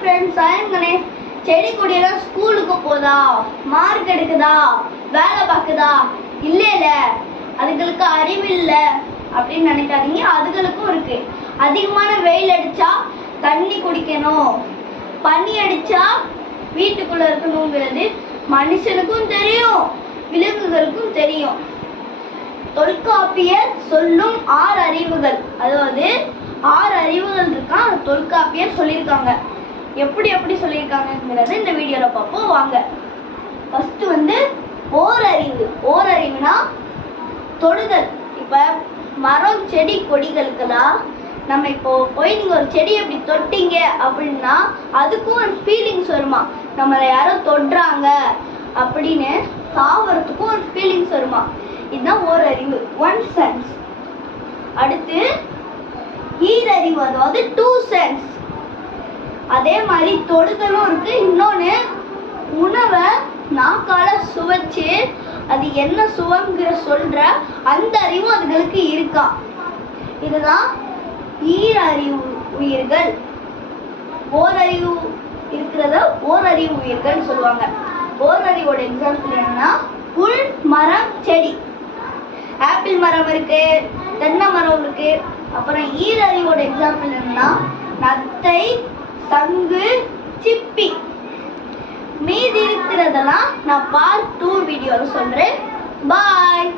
Friends சாயங்கனே செடி கொடியெல்லாம் ஸ்கூலுக்கு போதா? மார்க் எடுக்குதா? வேலை பார்க்குதா? இல்லையில அதுகளுக்கு அறிவு இல்ல அப்படின்னு நினைக்காதீங்க. அதுகளுக்கும் இருக்கு. அதிகமான வெயில் அடிச்சா தண்ணி குடிக்கணும். பனி அடிச்சா வீட்டுக்குள்ள இருக்கணுங்கிறது மனுஷனுக்கும் தெரியும் விலங்குகளுக்கும் தெரியும். தொல்காப்பியர் சொல்லும் ஆறு அறிவுகள். அதாவது ஆறு அறிவுகள் இருக்கா? தொல்காப்பியர் சொல்லியிருக்காங்க. எப்படி எப்படி சொல்லியிருக்காங்கிறத இந்த வீடியோவில் பார்ப்போம். வாங்க. ஃபஸ்ட்டு வந்து ஓரறிவு. ஓரறிவுனா தொடுதல். இப்போ மரம் செடி கொடிகளுக்கெல்லாம் நம்ம இப்போ போய் நீங்கள் ஒரு செடி அப்படி தொட்டிங்க அப்படின்னா அதுக்கும் ஒரு ஃபீலிங்ஸ் வருமா? நம்மளை யாரோ தொடுறாங்க அப்படின்னு தாவரத்துக்கும் ஒரு ஃபீலிங்ஸ் வருமா? இதுதான் ஓரறிவு. ஒன் சென்ஸ் அடுத்து ஈரறிவு அதாவது டூ சென்ஸ் அதே மாதிரி தொடுதலும் இருக்கு. இன்னொன்னு உணவை நாக்கால சுவைச்சு அது என்ன சுவங்கிற சொல்ற அந்த அறிவும் அதுகளுக்கு இருக்கா. இதுதான் ஈரறிவு உயிர்கள். ஓரறிவு இருக்கிறத ஓரறிவு உயிர்கள் சொல்லுவாங்க. ஓரறிவோட எக்ஸாம்பிள் என்னன்னா புல் மரம் செடி. ஆப்பிள் மரம் இருக்கு தென்னை மரம் இருக்கு. அப்புறம் ஈரறிவோட எக்ஸாம்பிள் என்னன்னா நத்தை தங்கு சிப்பி. மீதி இருக்கிறதெல்லாம் நான் பார்ட் டூ வீடியோவில் சொல்கிறேன் பாய்